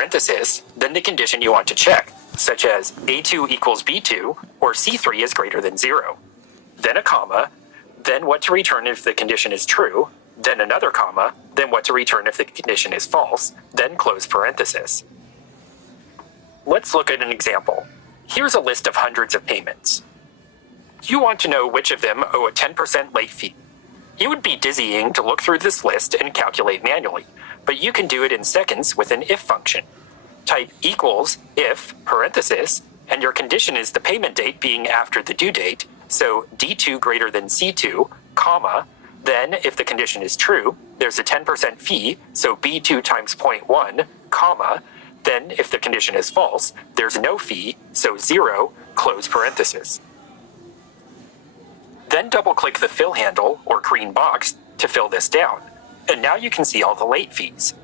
parenthesis, then the condition you want to check, such as A2 equals B2 or C3 is greater than 0. Then a comma, then what to return if the condition is true, then another comma, then what to return if the condition is false, then close parenthesis. Let's look at an example. Here's a list of hundreds of payments. You want to know which of them owe a 10% late fee. It would be dizzying to look through this list and calculate manually, but you can do it in seconds with an if function. Type equals if parenthesis, and your condition is the payment date being after the due date, so D2 greater than C2, comma, then if the condition is true, there's a 10% fee, so B2 times 0.1, comma, then if the condition is false, there's no fee, so 0, close parenthesis. Then double-click the fill handle, or green box, to fill this down, and now you can see all the late fees.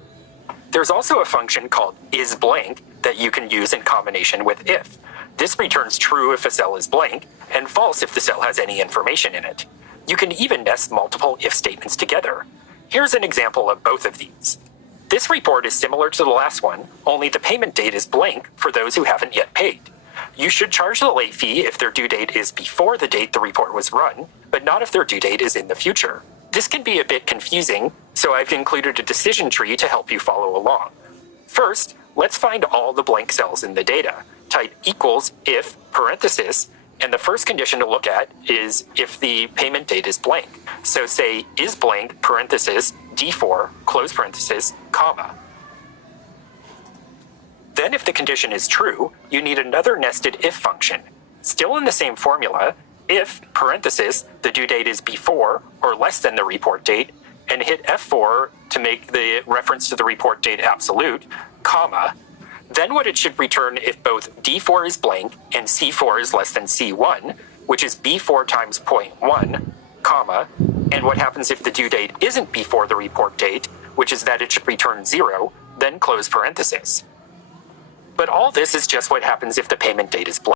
There's also a function called isBlank that you can use in combination with if. This returns true if a cell is blank, and false if the cell has any information in it. You can even nest multiple if statements together. Here's an example of both of these. This report is similar to the last one, only the payment date is blank for those who haven't yet paid. You should charge the late fee if their due date is before the date the report was run, but not if their due date is in the future. This can be a bit confusing, so I've included a decision tree to help you follow along. First, let's find all the blank cells in the data. Type equals if parenthesis, and the first condition to look at is if the payment date is blank. So say isBlank parenthesis D4 close parenthesis comma. Then if the condition is true, you need another nested if function. Still in the same formula, if parenthesis the due date is before or less than the report date, and hit F4 to make the reference to the report date absolute, comma, then what it should return if both D4 is blank and C4 is less than C1, which is B4 times 0.1, comma, and what happens if the due date isn't before the report date, which is that it should return 0, then close parenthesis. But all this is just what happens if the payment date is blank.